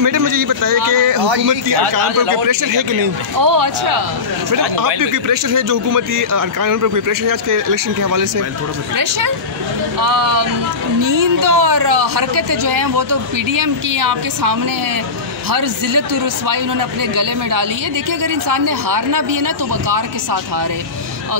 Madam मुझे ये बताइए कि हुकूमती अरकान पर कोई प्रेशर है कि नहीं? ओह अच्छा मैडम आप पे कोई प्रेशर है जो हुकूमती अरकान पर कोई प्रेशर है आज के इलेक्शन के हवाले से? प्रेशर नींद और हरकतें जो हैं वो तो पीडीएम की आपके सामने है। हर जिल्लत रसवाई उन्होंने अपने गले में डाली है। देखिए अगर इंसान ने हारना भी है ना तो वकार के साथ हारे,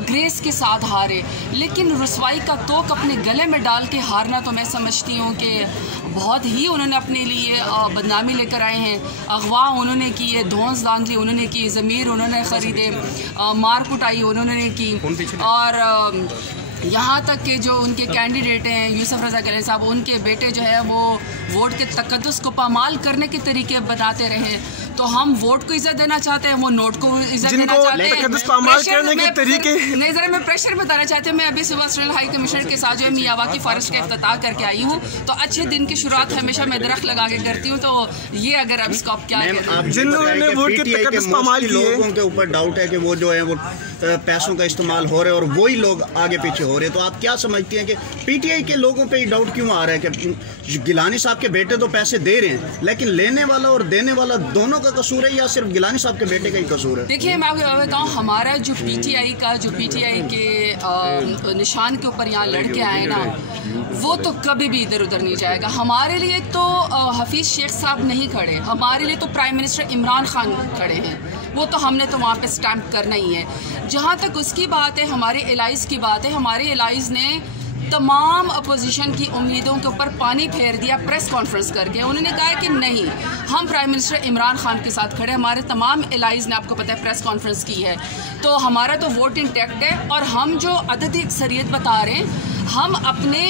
ग्रेस के साथ हारे, लेकिन रसवाई का तोक अपने गले में डाल के हारना तो मैं समझती हूँ कि बहुत ही उन्होंने अपने लिए बदनामी लेकर आए हैं। अगवा उन्होंने की है, धौंस धांधली उन्होंने की, ज़मीर उन्होंने ख़रीदे, मार कुटाई उन्होंने की, और यहाँ तक कि जो उनके कैंडिडेट हैं यूसुफ रज़ा गहलोत साहब, उनके बेटे जो है वो वोट के तकद्दुस को पामाल करने के तरीके बताते रहे। तो हम वोट को इज्जत देना चाहते हैं, वो नोट को इज्जत देना चाहते हैं। नहीं ज़रा मैं प्रेशर बताना चाहती हूँ। मैं अभी सुबह स्टेट हाई कमिश्नर के साथ जो है मियावाकी फॉरेस्ट का इफ्तिताह करके आई हूँ। तो अच्छे दिन की शुरुआत हमेशा मैं दरख्त लगा के करती हूँ। तो ये अगर अब इसको आप क्या लोगों के ऊपर डाउट है कि वो जो है वो पैसों का इस्तेमाल हो रहा है और वही लोग आगे पीछे हो रहे हैं, तो आप क्या समझती हैं कि पीटीआई के लोगों पे डाउट क्यों आ रहा है कि गिलानी साहब के बेटे तो पैसे दे रहे हैं लेकिन लेने वाला और देने वाला दोनों का कसूर है या सिर्फ गिलानी साहब के बेटे का ही कसूर है? देखिए मैं आपको बताऊँ, हमारा जो पीटीआई के निशान के ऊपर यहाँ लड़के आए ना, वो तो कभी भी इधर उधर नहीं जाएगा। हमारे लिए तो हफीज़ शेख साहब नहीं खड़े, हमारे लिए तो प्राइम मिनिस्टर इमरान खान खड़े हैं। वो तो हमने तो वहाँ पे स्टैंप करना ही है। जहाँ तक उसकी बात है, हमारे एलाइज़ की बात है, हमारे एलाइज़ ने तमाम अपोजिशन की उम्मीदों के ऊपर पानी फेर दिया प्रेस कॉन्फ्रेंस करके। उन्होंने कहा कि नहीं, हम प्राइम मिनिस्टर इमरान खान के साथ खड़े। हमारे तमाम एलाइज़ ने आपको पता है प्रेस कॉन्फ्रेंस की है। तो हमारा तो वोट इंटैक्ट है, और हम जो अददी अक्सरियत बता रहे हैं हम अपने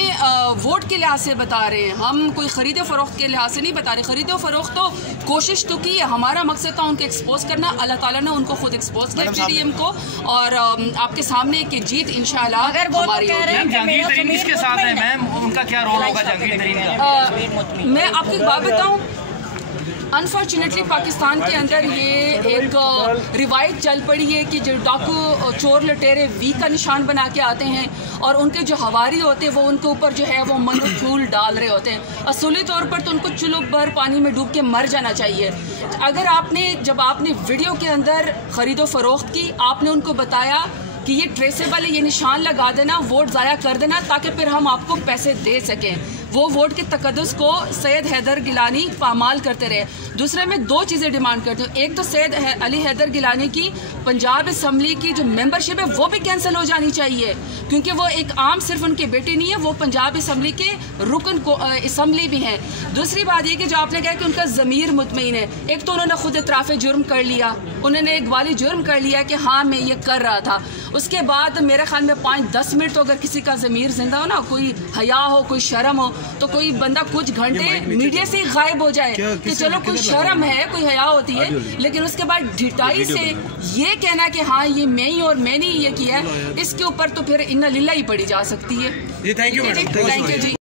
वोट के लिहाज से बता रहे हैं, हम कोई ख़रीद फ़रोख्त के लिहाज से नहीं बता रहे। ख़रीद फ़रोख्त तो कोशिश तो की है, हमारा मकसद था उनको एक्सपोज करना। अल्लाह ताला ने उनको खुद एक्सपोज किया पीडीएम को, और आपके सामने की जीत इंशाअल्लाह हमारी होगी। जहांगीर तरीन किसके साथ है मैम, उनका क्या रोल होगा जहांगीर तरीन का? मैं आपको एक बात बताऊँ, अनफॉर्चुनेटली पाकिस्तान के अंदर ये एक रिवायत चल पड़ी है कि जो डाकू चोर लुटेरे वी का निशान बना के आते हैं और उनके जो हवारी होते हैं वो उनके ऊपर जो है वो मनो फूल डाल रहे होते हैं। असूली तौर पर तो उनको चुलुक भर पानी में डूब के मर जाना चाहिए। अगर जब आपने वीडियो के अंदर ख़रीदो फरोख्त की, आपने उनको बताया कि ये ट्रेसेबल है, ये निशान लगा देना, वोट ज़ाया कर देना ताकि फिर हम आपको पैसे दे सकें। वो वोट के तकद्दुस को सैयद हैदर गिलानी पामाल करते रहे। दूसरे में दो चीज़ें डिमांड करती हूँ। एक तो सैयद अली हैदर गिलानी की पंजाब असम्बली की जो मेंबरशिप है वो भी कैंसिल हो जानी चाहिए, क्योंकि वो एक आम सिर्फ उनके बेटे नहीं है, वो पंजाब असम्बली के रुकन को असम्बली भी हैं। दूसरी बात ये कि जो आपने कहा कि उनका ज़मीर मुतमईन है, एक तो उन्होंने खुद इतराफ़ जुर्म कर लिया, उन्होंने एक वाली जुर्म कर लिया कि हाँ मैं ये कर रहा था। उसके बाद मेरे ख्याल में 5-10 मिनट तो अगर किसी का ज़मीर जिंदा हो ना, कोई हया हो, कोई शर्म हो, तो कोई बंदा कुछ घंटे मीडिया से गायब हो जाए कि चलो कोई शर्म है, कोई हया होती है, लेकिन उसके बाद ढिठाई से ये कहना कि हाँ ये मैं ही और मैंने ही ये किया है, इसके ऊपर तो फिर इन्ना लिल्ला ही पड़ी जा सकती है। जी thank you. Thank you ji.